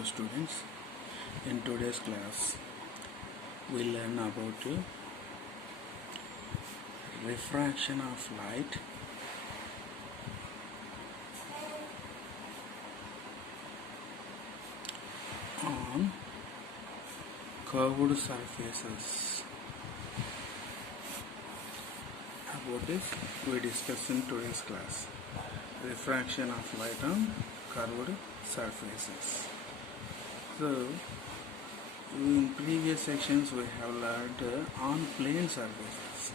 Hello students, in today's class we learn about refraction of light on curved surfaces. About this we discuss in today's class. Refraction of light on curved surfaces. So in previous sections we have learned on plane surfaces.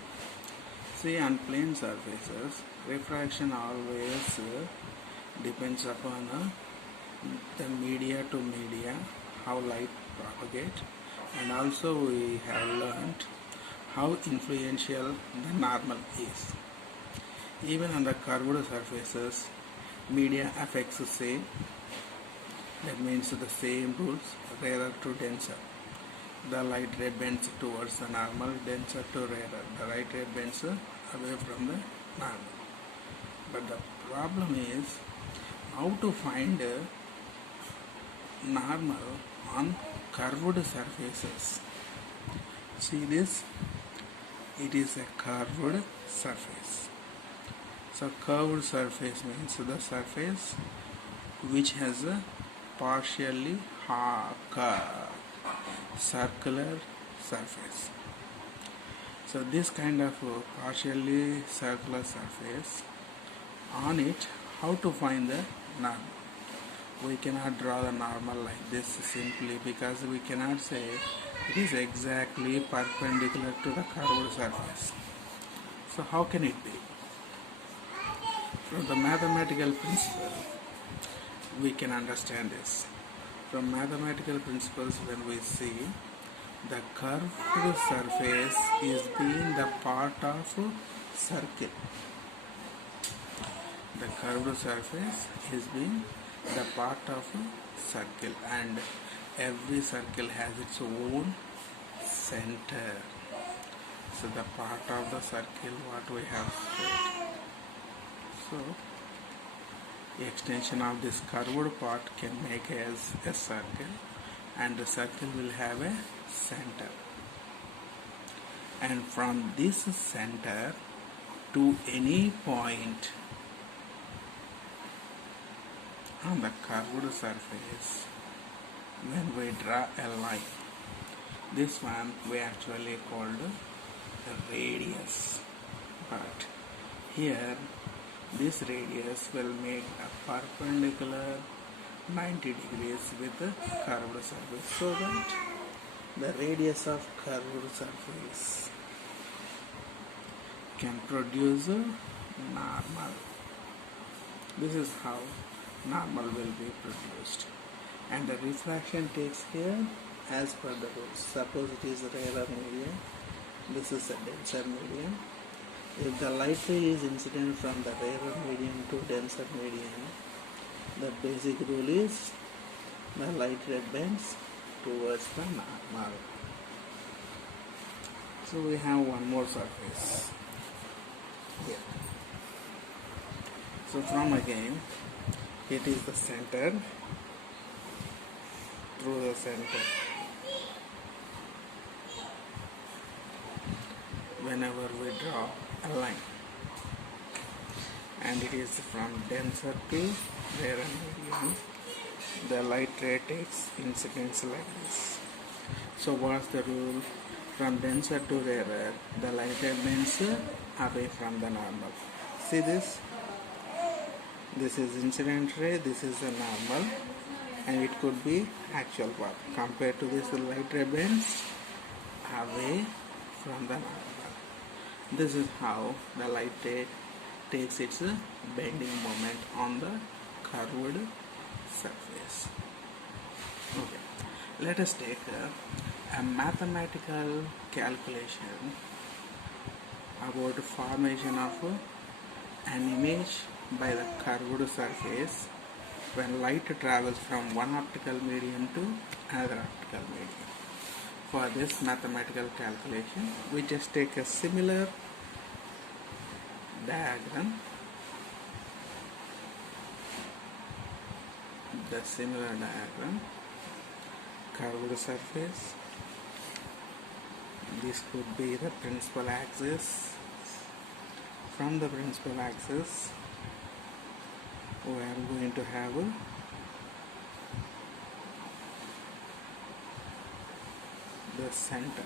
See, on plane surfaces refraction always depends upon the media to media, how light propagate, and also we have learned how influential the normal is. Even on the curved surfaces, media affects the same. That means the same rules, rarer to denser. The light ray bends towards the normal, denser to rarer. The light ray bends away from the normal. But the problem is how to find normal on curved surfaces. See this? It is a curved surface. So curved surface means the surface which has a partially circular surface. So this kind of partially circular surface, on it how to find the normal? We cannot draw the normal like this simply, because we cannot say it is exactly perpendicular to the curved surface. So how can it be? From the mathematical principle we can understand this. From mathematical principles, when we see the curved surface is being the part of circle. The curved surface is being the part of circle, and every circle has its own center. So the part of the circle what we have said. So the extension of this curved part can make as a circle, and the circle will have a center, and from this center to any point on the curved surface, when we draw a line, this one we actually called the radius, but here this radius will make a perpendicular 90 degrees with the curved surface, so that the radius of curved surface can produce a normal. This is how normal will be produced, and the refraction takes here as per the rules. Suppose it is a rarer medium, this is a denser medium. If the light ray is incident from the rarer medium to denser medium, the basic rule is the light ray bends towards the normal. So we have one more surface here. So from again, it is the center, through the center. Whenever we draw a line, and it is from denser to rarer medium, the light ray takes incidence like this. So what's the rule? From denser to rarer, the light ray bends away from the normal. See this? This is incident ray, this is the normal, and it could be actual path. Compared to this, the light ray bends away from the normal. This is how the light ray takes its bending moment on the curved surface. Okay, let us take a mathematical calculation about formation of an image by the curved surface when light travels from one optical medium to another optical medium. For this mathematical calculation, we just take a similar diagram, curved surface. This could be the principal axis. From the principal axis, we are going to have the center.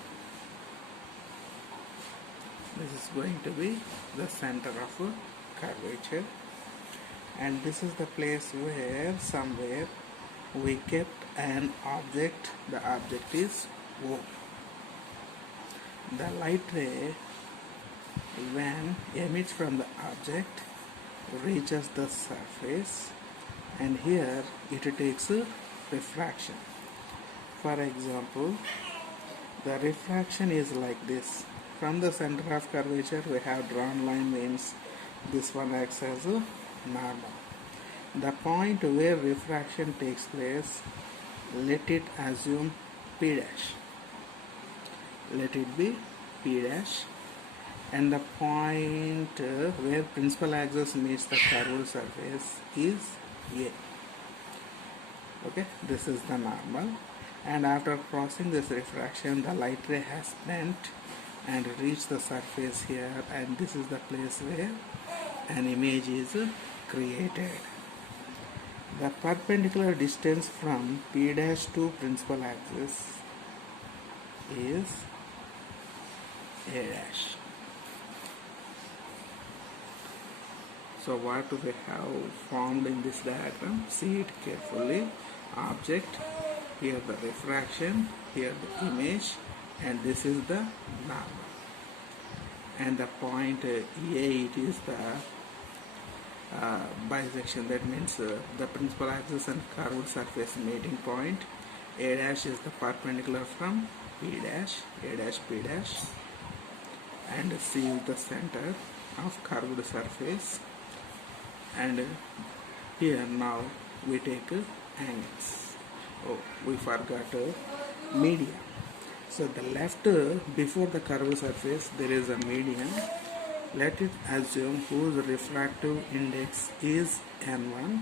This is going to be the center of curvature, and this is the place where somewhere we kept an object. The object is O. The light ray, when emits from the object, reaches the surface, and here it takes a refraction. For example, the refraction is like this. From the center of curvature, we have drawn line, means this one acts as a normal. The point where refraction takes place, let it assume P dash. Let it be P dash. And the point where principal axis meets the curved surface is A. Okay, this is the normal. And after crossing this refraction, the light ray has bent and reached the surface here, and this is the place where an image is created. The perpendicular distance from P dash to principal axis is A dash. So what we have formed in this diagram, see it carefully. Object, here the refraction, here the image, and this is the normal. And the point A, it is the bisection, that means the principal axis and curved surface meeting point. A dash is the perpendicular from P dash, A dash P dash, and C is the center of curved surface. And here now we take angles. Oh, we forgot median. So the left, before the curved surface, there is a median. Let it assume whose refractive index is n1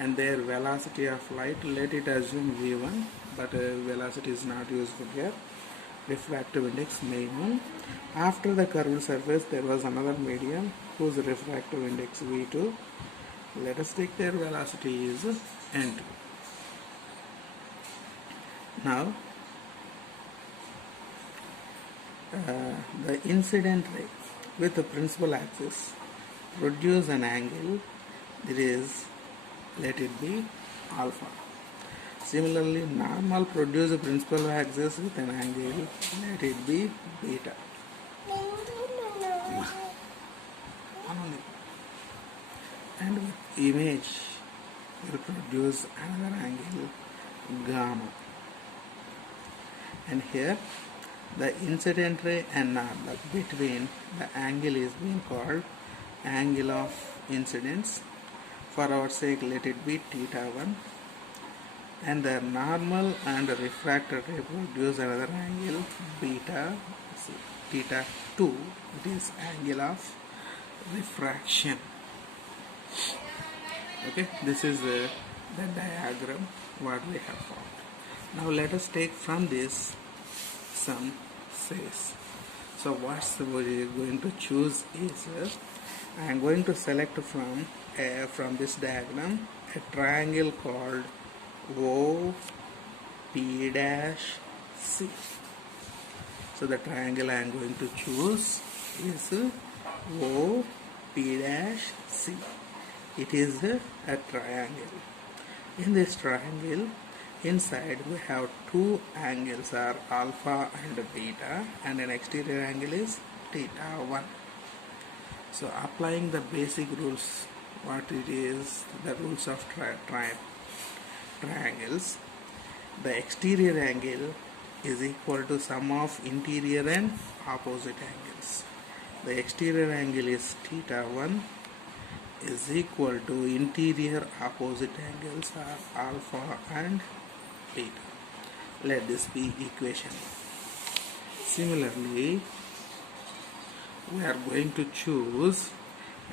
and their velocity of light, let it assume v1, but velocity is not useful here. Refractive index minimum. After the curved surface, there was another median whose refractive index v2. Let us take their velocity is n2. Now the incident ray with the principal axis produce an angle, that is, let it be alpha. Similarly, normal produce a principal axis with an angle, let it be beta. And with image will produce another angle, gamma. And here the incident ray and normal, between the angle is being called angle of incidence. For our sake, let it be θ1. And the normal and the refracted ray produce another angle, beta, θ2. It is angle of refraction. Okay, this is the diagram what we have found. Now let us take from this some says. So what we are going to choose is I am going to select from this diagram a triangle called OP dash C. So the triangle I am going to choose is OP dash C. It is a triangle. In this triangle, inside we have two angles are alpha and beta, and an exterior angle is θ1. So applying the basic rules, what it is, the rules of triangles, the exterior angle is equal to sum of interior and opposite angles. The exterior angle is θ1 is equal to interior opposite angles are alpha and beta. Let this be equation. Similarly, we are going to choose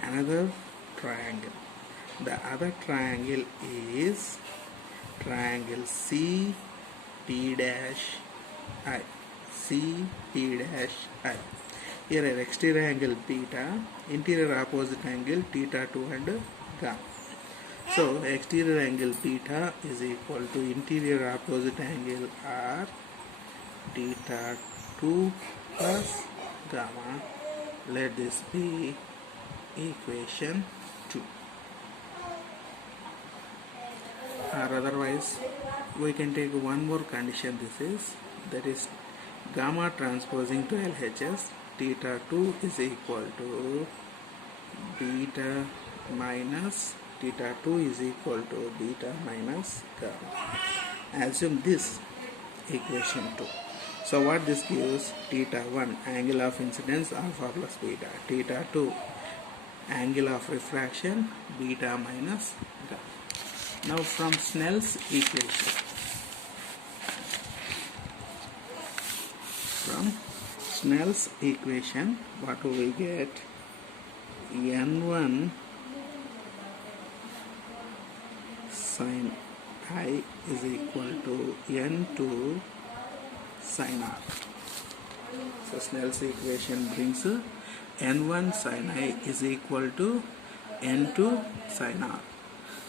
another triangle. The other triangle is triangle COD. P dash I. C P dash I. Here an exterior angle beta, interior opposite angle theta 2 and gamma. So exterior angle beta is equal to interior opposite angle R theta 2 plus gamma. Let this be equation 2. Or otherwise we can take one more condition, that is gamma transposing to LHS, theta 2 is equal to beta minus theta 2 is equal to beta minus gamma. Assume this equation 2. So what this gives? Theta 1 angle of incidence alpha plus beta, theta 2 angle of refraction beta minus gamma. Now from Snell's equation, what do we get? N1 sin I is equal to N2 sin R. So Snell's equation brings N1 sin I is equal to N2 sin R.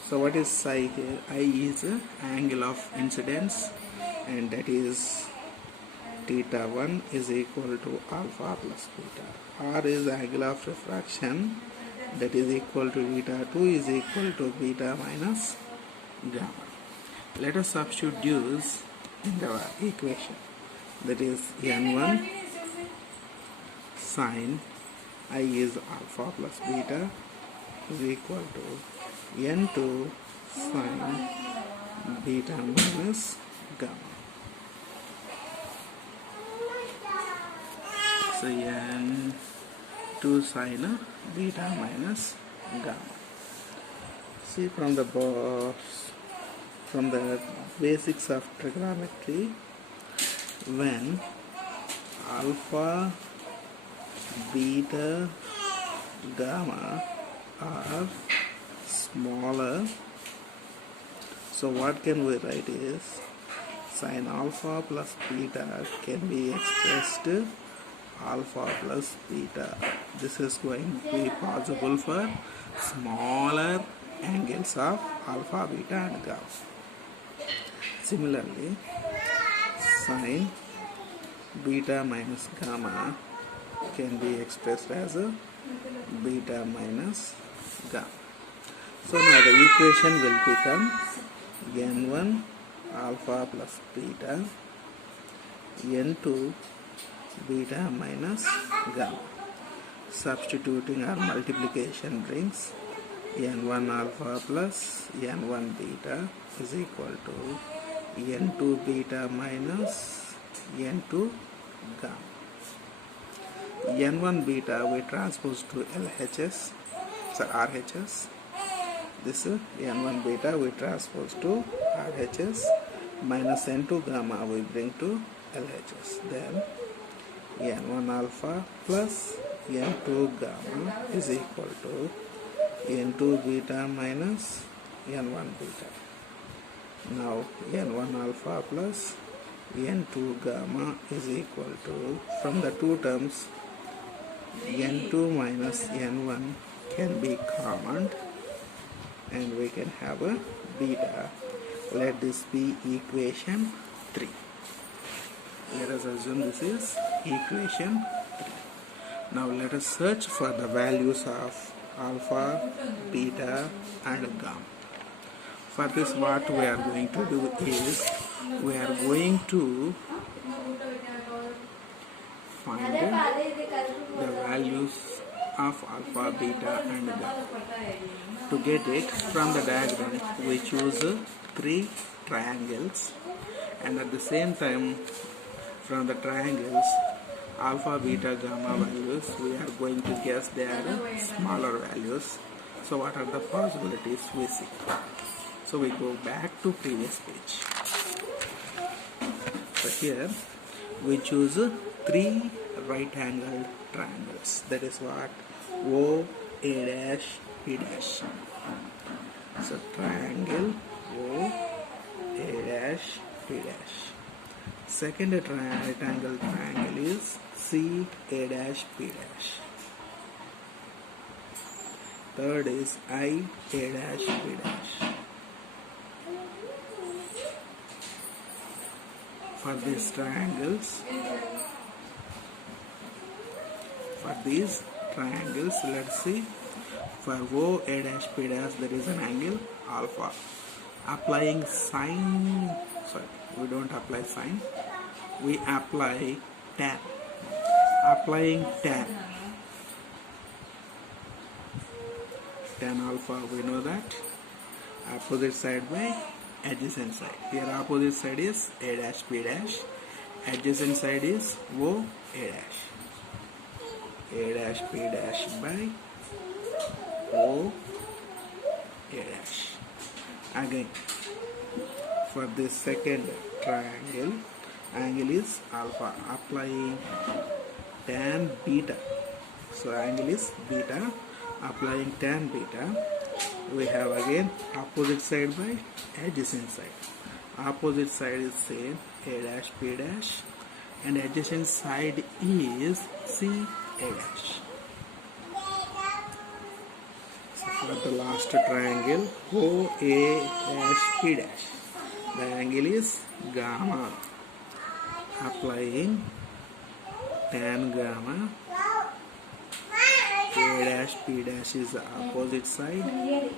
So what is psi here? I is angle of incidence, and that is theta 1 is equal to alpha plus beta. R is angle of refraction, that is equal to theta 2 is equal to beta minus gamma. Let us substitute these in the equation. That is N1 sin I is alpha plus beta is equal to N2 sin beta minus gamma. So N2 sin beta minus gamma. See from the basics of trigonometry, when alpha, beta, gamma are smaller, so what can we write is sin alpha plus beta can be expressed alpha plus beta. This is going to be possible for smaller angles of alpha, beta and gamma. Similarly, sin beta minus gamma can be expressed as a beta minus gamma. So now the equation will become N1 alpha plus beta, N2 beta minus gamma. Substituting our multiplication brings N1 alpha plus N1 beta is equal to N2 beta minus N2 gamma. N1 beta we transpose to LHS, so RHS. This is N1 beta we transpose to RHS, minus N2 gamma we bring to LHS. Then N1 alpha plus N2 gamma is equal to N2 beta minus N1 beta. Now N1 alpha plus N2 gamma is equal to, from the two terms, N2 minus N1 can be common and we can have a beta. Let this be equation 3. Let us assume this is equation 3. Now let us search for the values of alpha, beta and gamma. For this what we are going to do is, we are going to find the values of alpha, beta and gamma. To get it, from the diagram we choose 3 triangles, and at the same time from the triangles alpha, beta, gamma values we are going to guess their smaller values. So what are the possibilities we see? So we go back to previous page. So here we choose 3 right-angled triangles. That is what? O, A dash, P dash. So triangle O, A dash, P dash. Second right angle triangle is C A dash P dash. Third is I A dash P dash. For these triangles, let's see. For O A dash P dash, there is an angle alpha. Applying sine, we don't apply sine, we apply tan. Applying tan alpha, we know that opposite side by adjacent side. Here opposite side is A dash P dash, adjacent side is O A dash. A dash P dash by O A dash. Again, for this second triangle, angle is alpha. Applying tan beta. So angle is beta. Applying tan beta, we have again opposite side by adjacent side. Opposite side is same, A dash P dash, and adjacent side is C A dash. So for the last triangle, O A dash P dash, the angle is gamma. Applying tan gamma, A dash P dash is the opposite side,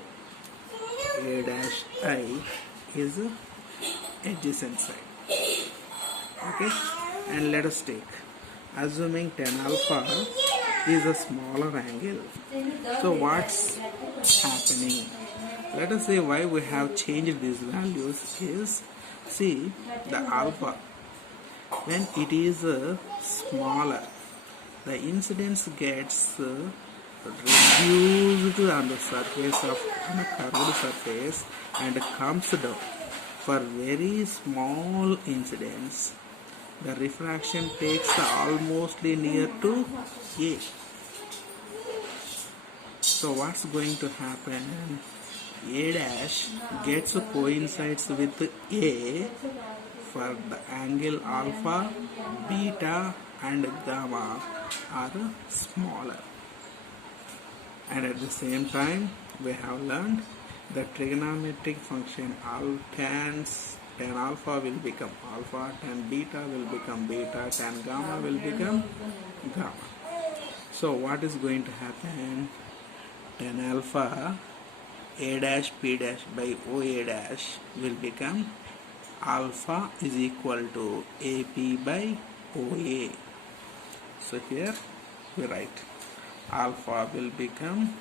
A dash I is the adjacent side. Okay, and let us take, assuming tan alpha is a smaller angle. So what's happening? Let us say why we have changed these values is, see, the alpha, when it is smaller, the incidence gets reduced on the surface of a curved surface and comes down. For very small incidence, the refraction takes almost near to A. So what's going to happen? A dash gets coincides with A for the angle alpha, beta and gamma are smaller. And at the same time, we have learned the trigonometric function tan alpha will become alpha, tan beta will become beta, tan gamma will become gamma. So what is going to happen? Tan alpha A dash P dash by O A dash will become alpha is equal to AP by OA. So here we write alpha will become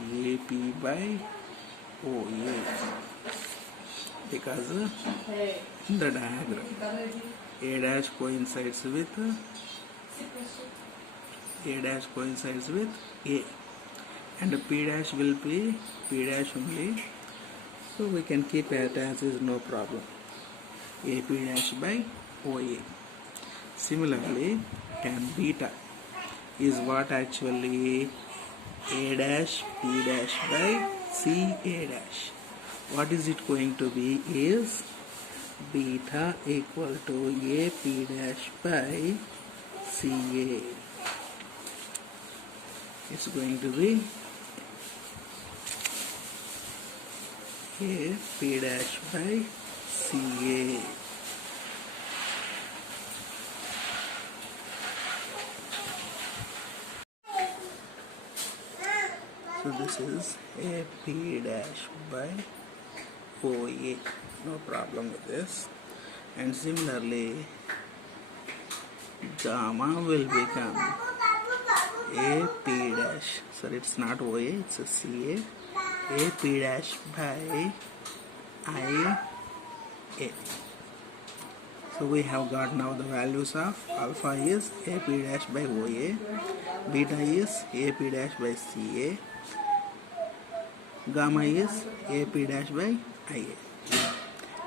AP by OA because in the diagram A dash coincides with A and P dash will be P dash only, so we can keep it as is, no problem. AP dash by OA. Similarly, tan beta is what actually A dash P dash by CA dash. What is it going to be is beta equal to AP dash by CA. It's going to be AP dash by CA. So this is AP dash by OA. No problem with this. And similarly, gamma will become AP dash. Sorry, it's not OA, it's a CA. AP dash by IA. So we have got now the values of alpha is AP dash by OA, beta is AP dash by CA, gamma is AP dash by IA.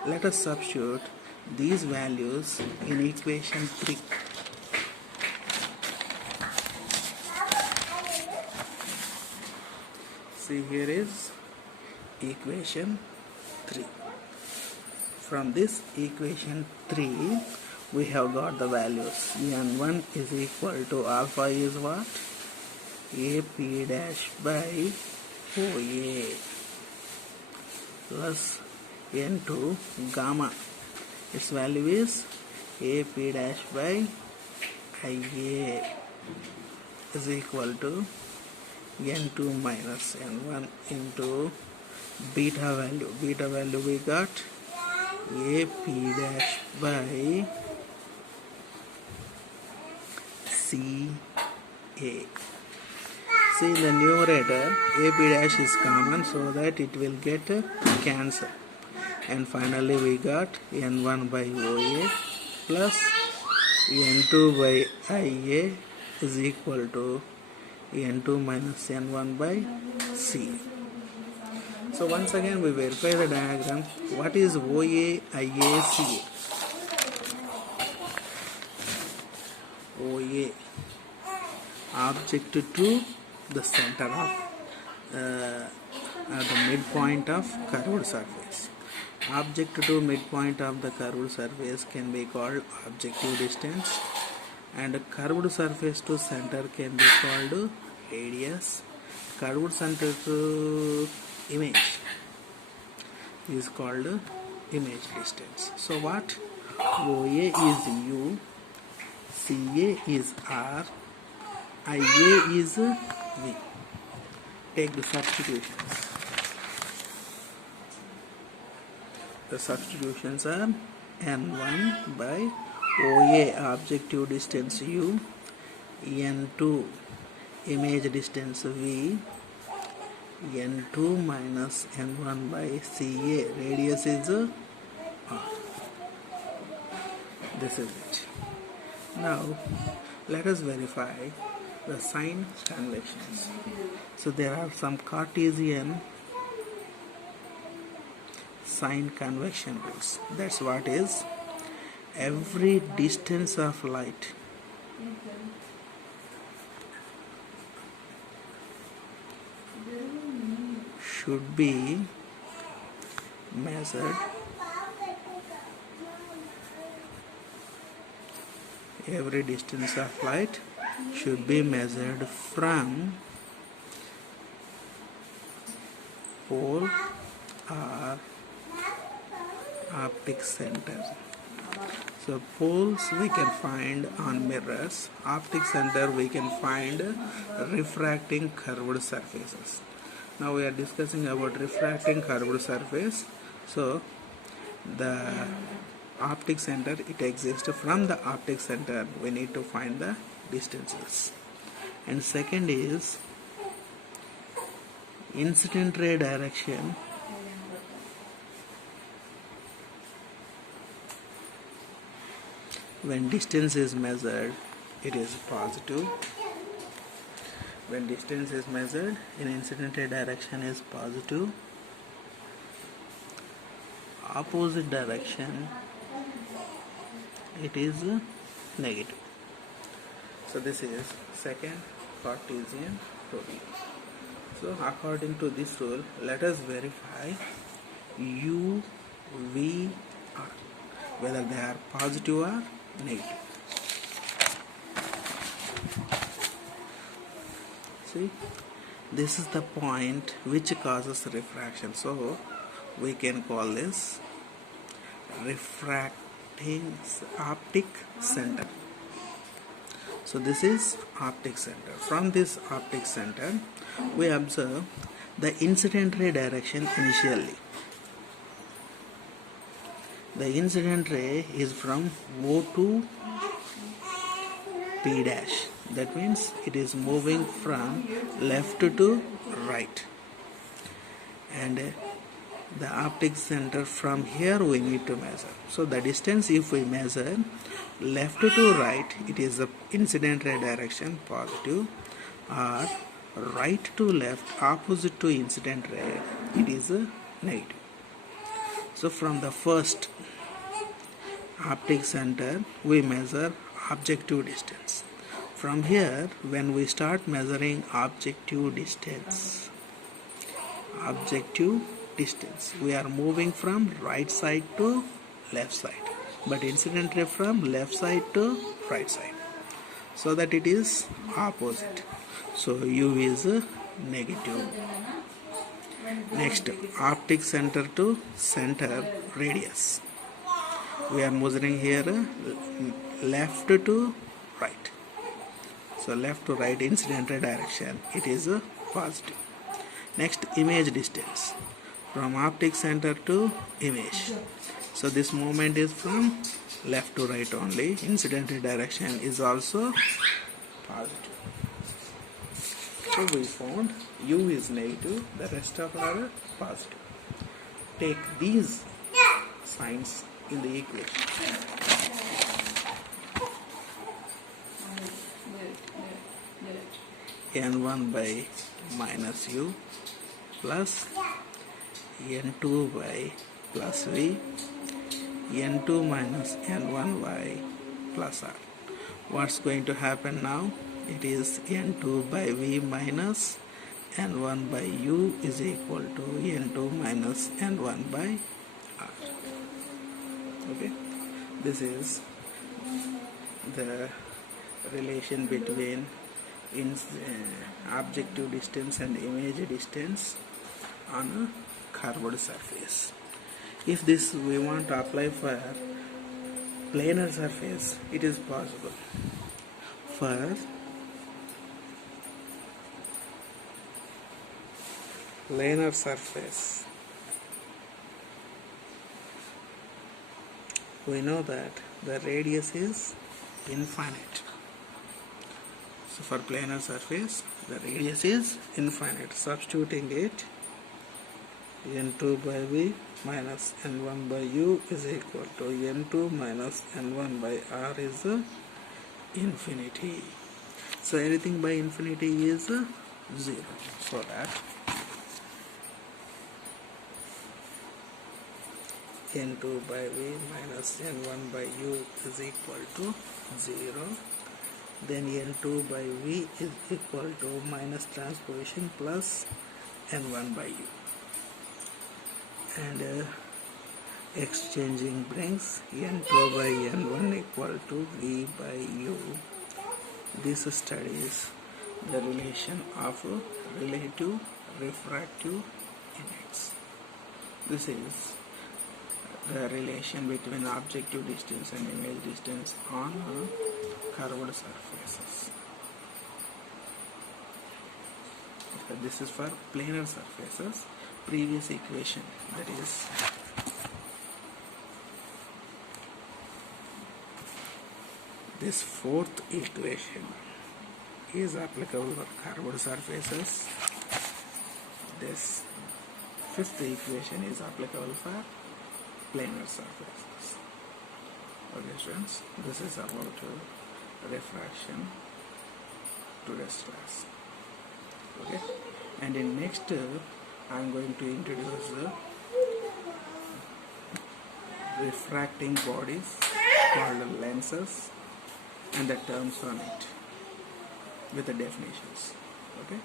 Let us substitute these values in equation 3. See, here is equation 3. From this equation 3, we have got the values. n1 is equal to alpha is what? AP dash by OA plus n2 gamma. Its value is AP dash by IA is equal to n2 minus n1 into beta value. Beta value we got AP dash by CA. See, in the numerator AP dash is common, so that it will get cancelled. And finally we got n1 by OA plus n2 by IA is equal to n2 minus n1 by C. So once again we verify the diagram. What is OA, IA, CA? OA, object to the center of the midpoint of curved surface. Object to midpoint of the curved surface can be called objective distance, and curved surface to center can be called radius. Curved center to image is called image distance. So what? OA is U, CA is R, IA is V. Take the substitutions. The substitutions are n1 by OA objective distance U, n2 image distance V, n2 minus n1 by CA radius is R. This is it. Now let us verify the sign conventions. So there are some Cartesian sign convection rules. That's what is every distance of light should be measured from pole or optic center. So poles we can find on mirrors, optic center we can find refracting curved surfaces. Now we are discussing about refracting curved surface. So the optic center, it exists. From the optic center we need to find the distances. And second is incident ray direction. When distance is measured, it is positive. When distance is measured in incident ray direction is positive. Opposite direction, it is negative. So this is second Cartesian rule. So according to this rule, let us verify U, V, R, whether they are positive or negative. See, this is the point which causes refraction. So we can call this refracting optic center. So this is optic center. From this optic center, we observe the incident ray direction initially. The incident ray is from O to P dash. That means it is moving from left to right. And the optic center, from here we need to measure. So the distance, if we measure left to right, it is the incident ray direction positive, or right to left opposite to incident ray, it is a negative. So from the first optic center we measure objective distance. From here, when we start measuring objective distance, we are moving from right side to left side. but incident ray from left side to right side, so that it is opposite. So U is negative. Next, optic center to center radius. We are measuring here left to right. So left to right incident ray direction, it is positive. Next, image distance from optic center to image. So this movement is from left to right only. Incident ray direction is also positive. So we found U is negative, the rest of are positive. Take these signs in the equation. N1 by minus U plus N2 by plus V, N2 minus N1 by plus R. What's going to happen now? It is N2 by V minus N1 by U is equal to N2 minus N1 by R. Okay, this is the relation between objective distance and image distance on a curved surface. If this we want to apply for planar surface, it is possible. For planar surface, we know that the radius is infinite. So for planar surface, the radius is infinite. Substituting it, N2 by V minus N1 by U is equal to N2 minus N1 by R is infinity. So anything by infinity is 0. So that N2 by V minus N1 by U is equal to 0. Then N2 by V is equal to minus transposition plus N1 by U. And exchanging brings N2 by N1 equal to V by U. This studies the relation of relative refractive index. This is the relation between objective distance and image distance on curved surfaces. This is for planar surfaces. Previous equation, that is this fourth equation is applicable for curved surfaces. This fifth equation is applicable for planar surfaces. Okay students, this is about refraction today's class. Okay, and in next I am going to introduce refracting bodies called lenses and the terms on it with the definitions. Okay.